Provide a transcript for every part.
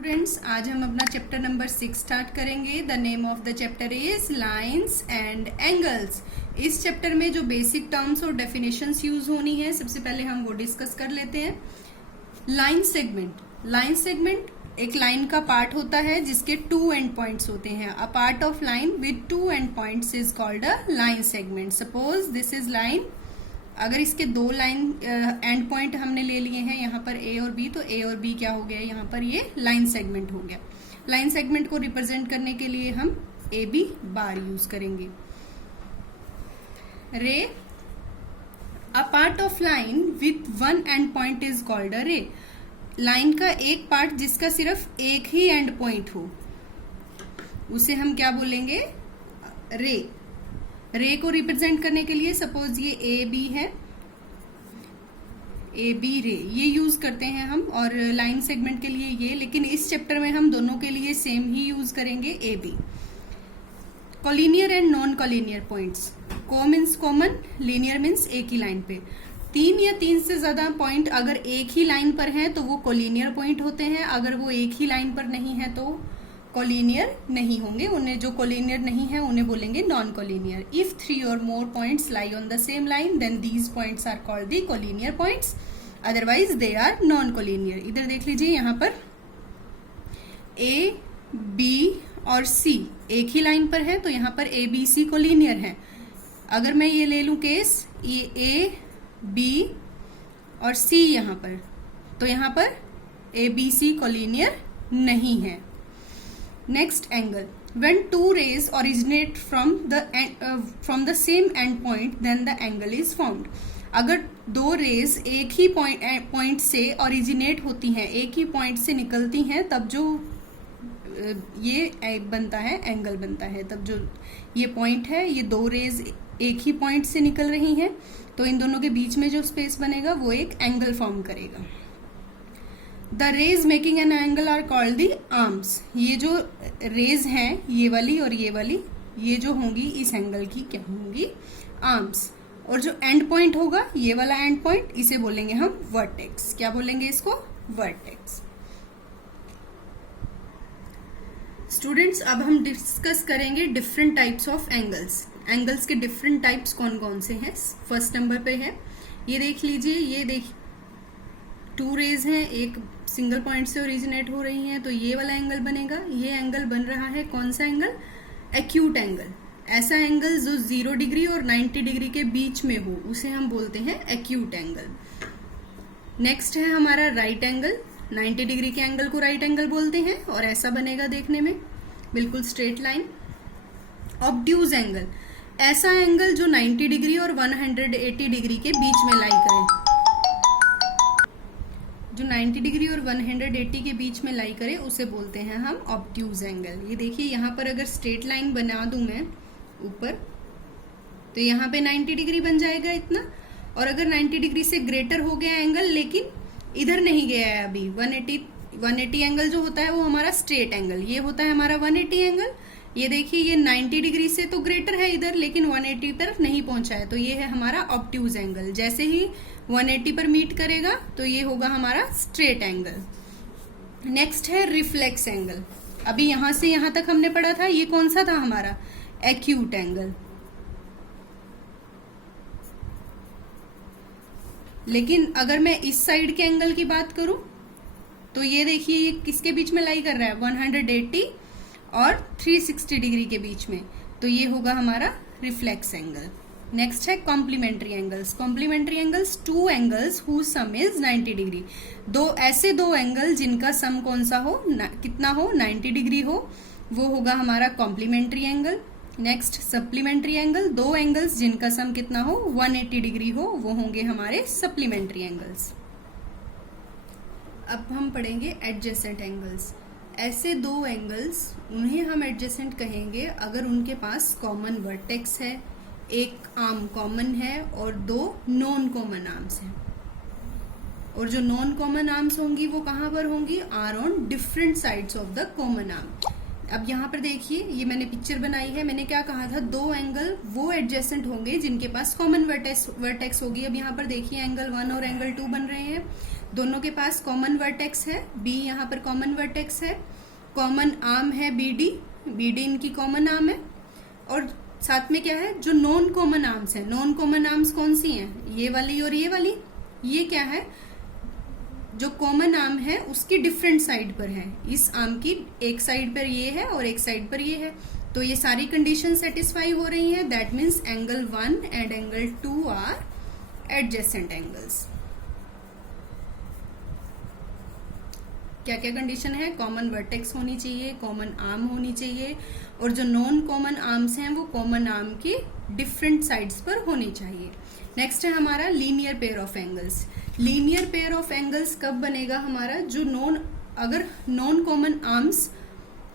Students, आज हम अपना चैप्टर नंबर 6 स्टार्ट करेंगे। The name of the chapter his lines and angles. इस चैप्टर में जो बेसिक टर्म्स और डेफिनेशंस यूज होनी है, सबसे पहले हम वो डिस्कस कर लेते हैं। Line segment. लाइन सेगमेंट एक लाइन का पार्ट होता है जिसके टू एंड पॉइंट्स होते हैं। A part of line with two and points is called a line segment. Suppose this is line. अगर इसके दो लाइन एंड पॉइंट हमने ले लिए हैं यहाँ पर ए और बी, तो ए और बी क्या हो गया, यहाँ पर ये लाइन सेगमेंट हो गया। लाइन सेगमेंट को रिप्रेजेंट करने के लिए हम ए बी बार यूज करेंगे। रे। A part of line with one and point is called a रे। लाइन का एक पार्ट जिसका सिर्फ एक ही एंड पॉइंट हो, उसे हम क्या बोलेंगे, रे। रे को रिप्रेजेंट करने के लिए सपोज ये ए बी है, ए बी रे, ये यूज करते हैं हम, और लाइन सेगमेंट के लिए ये। लेकिन इस चैप्टर में हम दोनों के लिए सेम ही यूज करेंगे, A B. Collinear and non collinear points. Co means common, linear means एक ही लाइन पे। तीन या तीन से ज्यादा पॉइंट अगर एक ही लाइन पर हैं तो वो कोलिनियर पॉइंट होते हैं। अगर वो एक ही लाइन पर नहीं है तो कोलिनियर नहीं होंगे। उन्हें जो कोलिनियर नहीं है उन्हें बोलेंगे नॉन कोलिनियर। इफ थ्री और more points lie on the same line then these points are called the collinear points, otherwise they are non collinear. इधर देख लीजिए, यहाँ पर ए बी और सी एक ही लाइन पर है, तो यहाँ पर ए बी सी कोलिनियर है। अगर मैं ये ले लूं केस, ये ए बी और सी यहाँ पर, तो यहाँ पर ए बी सी कोलिनियर नहीं है। Next, angle. When two rays originate from the same end point, then the angle is formed. अगर दो रेज एक ही पॉइंट से ओरिजिनेट होती हैं, एक ही पॉइंट से निकलती हैं, तब जो ये बनता है, एंगल बनता है। तब जो ये पॉइंट है, ये दो रेज एक ही पॉइंट से निकल रही हैं, तो इन दोनों के बीच में जो स्पेस बनेगा वो एक एंगल फॉर्म करेगा। The rays making an angle are called the arms. ये जो रेज हैं, ये वाली और ये वाली, ये जो होंगी इस एंगल की क्या होंगी, आर्म्स। और जो एंड पॉइंट होगा, ये वाला एंड पॉइंट, इसे बोलेंगे हम वर्टेक्स। क्या बोलेंगे इसको, वर्टेक्स। स्टूडेंट्स, अब हम डिस्कस करेंगे different types of angles. Angles के डिफरेंट टाइप्स कौन कौन से हैं। फर्स्ट नंबर पे है, ये देख लीजिए, ये देख, टू रेज हैं, एक सिंगल पॉइंट से ओरिजिनेट हो रही हैं, तो ये वाला एंगल बनेगा। ये एंगल बन रहा है कौन सा एंगल, एक्यूट एंगल। ऐसा एंगल जो 0 डिग्री और 90 डिग्री के बीच में हो, उसे हम बोलते हैं एक्यूट एंगल। नेक्स्ट है हमारा राइट एंगल। 90 डिग्री के एंगल को राइट एंगल बोलते हैं, और ऐसा बनेगा देखने में, बिल्कुल स्ट्रेट लाइन। ऑब्ट्यूज एंगल, ऐसा एंगल जो 90 डिग्री और 180 डिग्री के बीच में लाई करे, जो 90 डिग्री और 180 के बीच में लाई करे, उसे बोलते हैं हम ऑब्ट्यूज एंगल। ये देखिए, यहाँ पर अगर स्ट्रेट लाइन बना दूं मैं ऊपर, तो यहाँ पे 90 डिग्री बन जाएगा इतना। और अगर 90 डिग्री से ग्रेटर हो गया एंगल, लेकिन इधर नहीं गया है अभी, 180 एंगल जो होता है वो हमारा स्ट्रेट एंगल, ये होता है हमारा 180 एंगल। ये देखिए, ये 90 डिग्री से तो ग्रेटर है इधर, लेकिन 180 पर नहीं पहुंचा है, तो ये है हमारा ऑब्ट्यूज एंगल। जैसे ही 180 पर मीट करेगा तो ये होगा हमारा स्ट्रेट एंगल। नेक्स्ट है रिफ्लेक्स एंगल। अभी यहां से यहां तक हमने पढ़ा था, ये कौन सा था हमारा, एक्यूट एंगल। लेकिन अगर मैं इस साइड के एंगल की बात करूं, तो ये देखिए, ये किसके बीच में लाई कर रहा है, 180 और 360 डिग्री के बीच में, तो ये होगा हमारा रिफ्लेक्स एंगल। नेक्स्ट है complementary angles. Complementary angles, two angles whose sum is 90 degree. ऐसे दो एंगल जिनका सम कौन सा हो, कितना हो, 90 डिग्री हो, वो होगा हमारा complementary angle. Next supplementary angle, दो एंगल्स जिनका सम कितना हो, 180 डिग्री हो, वो होंगे हमारे सप्लीमेंट्री एंगल्स। अब हम पढ़ेंगे एडजेसेंट एंगल्स। ऐसे दो एंगल्स, उन्हें हम एडजेसेंट कहेंगे अगर उनके पास कॉमन वर्टेक्स है, एक आर्म कॉमन है और दो नॉन कॉमन आर्म्स हैं। और जो नॉन कॉमन आर्म्स होंगी वो कहां पर होंगी, are on different sides of the common arm. अब यहाँ पर देखिए, ये मैंने पिक्चर बनाई है, मैंने क्या कहा था, दो एंगल वो एडजेसेंट होंगे जिनके पास कॉमन वर्टेक्स होगी। अब यहाँ पर देखिए, एंगल 1 और एंगल 2 बन रहे हैं, दोनों के पास कॉमन वर्टेक्स है, बी यहाँ पर कॉमन वर्टेक्स है, कॉमन आर्म है बीडी, बीडी इनकी कॉमन आर्म है, और साथ में क्या है जो नॉन कॉमन आर्म्स है, नॉन कॉमन आर्म्स कौन सी हैं, ये वाली और ये वाली, ये क्या है जो कॉमन आर्म है उसकी डिफरेंट साइड पर है, इस आर्म की एक साइड पर ये है और एक साइड पर ये है, तो ये सारी कंडीशन सेटिस्फाई हो रही है, that means angle 1 and angle 2 are adjacent angles. क्या क्या कंडीशन है, कॉमन वर्टेक्स होनी चाहिए, कॉमन आर्म होनी चाहिए, और जो नॉन कॉमन आर्म्स हैं वो कॉमन आर्म की डिफरेंट साइड्स पर होनी चाहिए। नेक्स्ट है हमारा linear pair of angles. Linear pair of angles कब बनेगा हमारा, जो अगर नॉन कॉमन आर्म्स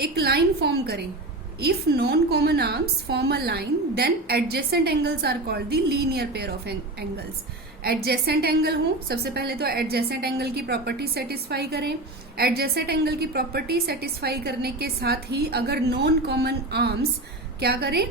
एक लाइन फॉर्म करें, if non common arms form a line then adjacent angles are called the linear pair of angles. Adjacent angle हो, सबसे पहले तो एडजेसेंट एंगल की प्रॉपर्टी सेटिस्फाई करें, एडजेसेंट एंगल की प्रॉपर्टी सेटिस्फाई करने के साथ ही अगर नॉन कॉमन आर्म्स क्या करें,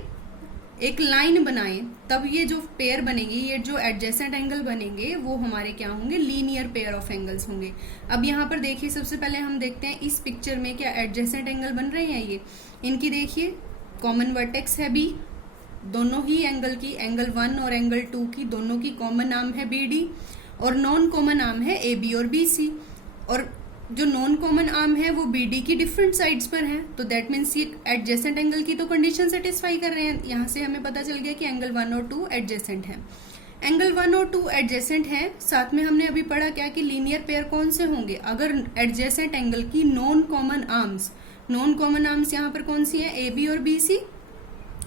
एक लाइन बनाएं, तब ये जो पेयर बनेंगे, ये जो एडजेसेंट एंगल बनेंगे वो हमारे क्या होंगे, लीनियर पेयर ऑफ एंगल्स होंगे। अब यहाँ पर देखिए, सबसे पहले हम देखते हैं इस पिक्चर में क्या एडजेसेंट एंगल बन रहे हैं, ये इनकी देखिए कॉमन वर्टेक्स है बी, दोनों ही एंगल की, एंगल 1 और एंगल 2 की दोनों की कॉमन आर्म है बीडी, और नॉन कॉमन आर्म है ए बी और बी सी, और जो नॉन कॉमन आर्म है वो बीडी की डिफरेंट साइड्स पर है, तो दैट मीन्स ये एडजेसेंट एंगल की तो कंडीशन सेटिस्फाई कर रहे हैं। यहाँ से हमें पता चल गया कि एंगल 1 और 2 एडजेसेंट है, एंगल 1 और 2 एडजेसेंट है। साथ में हमने अभी पढ़ा क्या कि लीनियर पेयर कौन से होंगे, अगर एडजेसेंट एंगल की non common arms, non common arms यहाँ पर कौन सी है, ए बी और बी सी,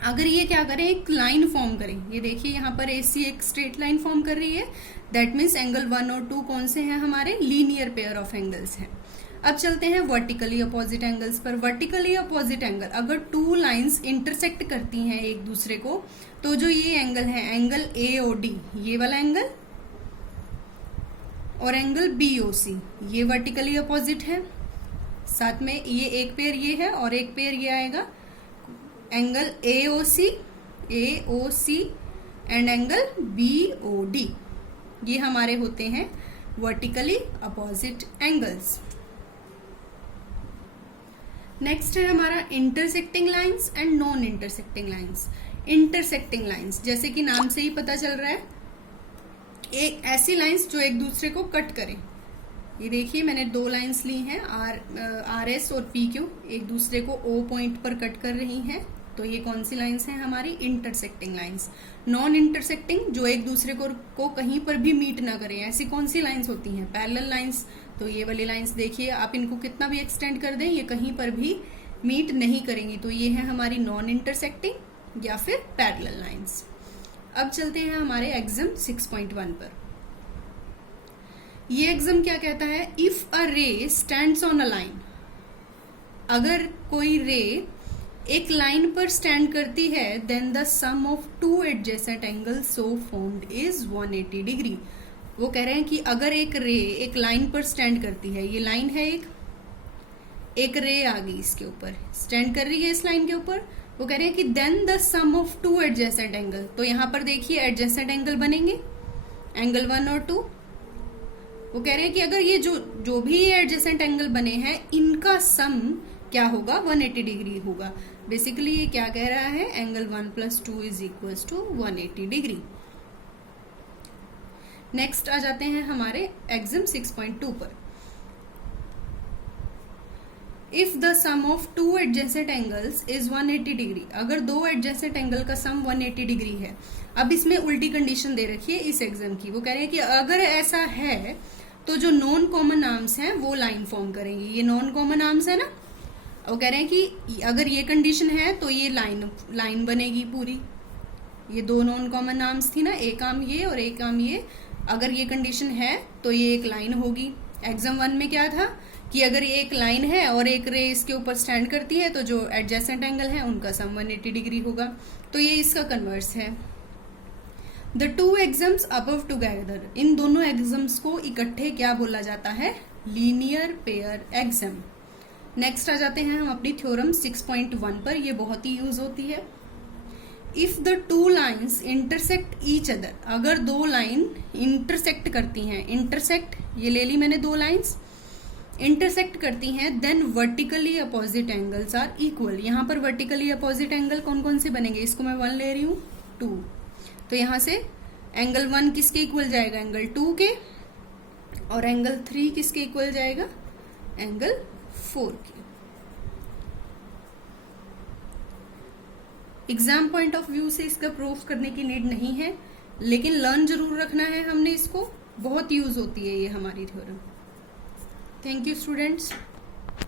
अगर ये क्या करें, एक लाइन फॉर्म करें, ये देखिए यहाँ पर AC एक स्ट्रेट लाइन फॉर्म कर रही है, दैट मीन्स एंगल 1 और 2 कौन से हैं हमारे, लीनियर पेयर ऑफ एंगल्स हैं। अब चलते हैं वर्टिकली अपोजिट एंगल्स पर। वर्टिकली अपोजिट एंगल, अगर 2 लाइंस इंटरसेक्ट करती हैं एक दूसरे को, तो जो ये एंगल है, एंगल AOD, ये वाला एंगल, और एंगल BOC, ये वर्टिकली अपोजिट है। साथ में ये एक पेयर ये है और एक पेयर ये आएगा, angle AOC and angle BOD, ये हमारे होते हैं वर्टिकली अपोजिट एंगल्स। नेक्स्ट है हमारा intersecting lines and non intersecting lines. Intersecting lines, जैसे कि नाम से ही पता चल रहा है, एक ऐसी लाइंस जो एक दूसरे को कट करें। ये देखिए मैंने 2 लाइंस ली हैं, RS और PQ, एक दूसरे को O पॉइंट पर कट कर रही हैं, तो ये कौन सी लाइंस हैं हमारी, इंटरसेक्टिंग लाइंस। नॉन इंटरसेक्टिंग, जो एक दूसरे को कहीं पर भी मीट ना करें, ऐसी कौन सी लाइंस होती हैं, पैरेलल लाइंस। तो ये वाली लाइंस देखिए, आप इनको कितना भी एक्सटेंड कर दें, ये कहीं पर भी मीट नहीं करेंगी, तो ये है हमारी नॉन इंटरसेक्टिंग या फिर पैरेलल लाइंस। अब चलते हैं हमारे एग्जाम 6.1 पर। ये एग्जाम क्या कहता है, इफ अ रे स्टैंड्स ऑन अ लाइन, अगर कोई रे एक लाइन पर स्टैंड करती है, then the sum of 2 adjacent angle so formed is 180 degree. वो कह रहे हैं कि अगर एक रे एक लाइन पर स्टैंड करती है, ये लाइन है, एक रे आ गई इसके ऊपर, स्टैंड कर रही है इस लाइन के ऊपर, वो कह रहे हैं कि then the sum of 2 adjacent angle, तो यहाँ पर देखिए एडजेसेंट एंगल बनेंगे, एंगल 1 और 2। वो कह रहे हैं कि अगर ये जो भी एडजेसेंट एंगल बने हैं, इनका सम क्या होगा, 180 डिग्री होगा। बेसिकली ये क्या कह रहा है, एंगल 1 + 2 = 180 डिग्री। नेक्स्ट आ जाते हैं हमारे एग्जाम 6.2 पर। If the sum of 2 adjacent angles is 180 degree, अगर 2 एडजेसेंट एंगल का सम 180 डिग्री है। अब इसमें उल्टी कंडीशन दे रखी है इस एग्जाम की, वो कह रहे हैं कि अगर ऐसा है तो जो नॉन कॉमन आर्म्स हैं वो लाइन फॉर्म करेंगे, ये नॉन कॉमन आर्म्स है ना, वो कह रहे हैं कि अगर ये कंडीशन है तो ये लाइन बनेगी पूरी, ये 2 नॉन कॉमन आर्म्स थी ना, एक आर्म ये और एक आर्म ये, अगर ये कंडीशन है तो ये एक लाइन होगी। एग्जाम 1 में क्या था कि अगर ये एक लाइन है और एक रे इसके ऊपर स्टैंड करती है, तो जो एडजेसेंट एंगल है उनका सम 180 डिग्री होगा, तो ये इसका कन्वर्स है। द 2 एग्जाम्स अबव टुगेदर, इन दोनों एग्जाम्स को इकट्ठे क्या बोला जाता है, लीनियर पेयर एग्जाम। नेक्स्ट आ जाते हैं हम अपनी थ्योरम 6.1 पर, ये बहुत ही यूज होती है। If the two lines intersect each other, अगर दो लाइन इंटरसेक्ट करती हैं, इंटरसेक्ट ये ले ली मैंने, दो लाइन्स इंटरसेक्ट करती हैं, then vertically opposite angles are equal. यहां पर वर्टिकली अपोजिट एंगल कौन कौन से बनेंगे, इसको मैं 1 ले रही हूं, 2, तो यहां से एंगल 1 किसके इक्वल जाएगा, एंगल 2 के, और एंगल 3 किसके इक्वल जाएगा, एंगल 4 के। एग्जाम पॉइंट ऑफ व्यू से इसका प्रूफ करने की नीड नहीं है, लेकिन लर्न जरूर रखना है हमने इसको, बहुत यूज होती है ये हमारी थ्योरम। Thank you students.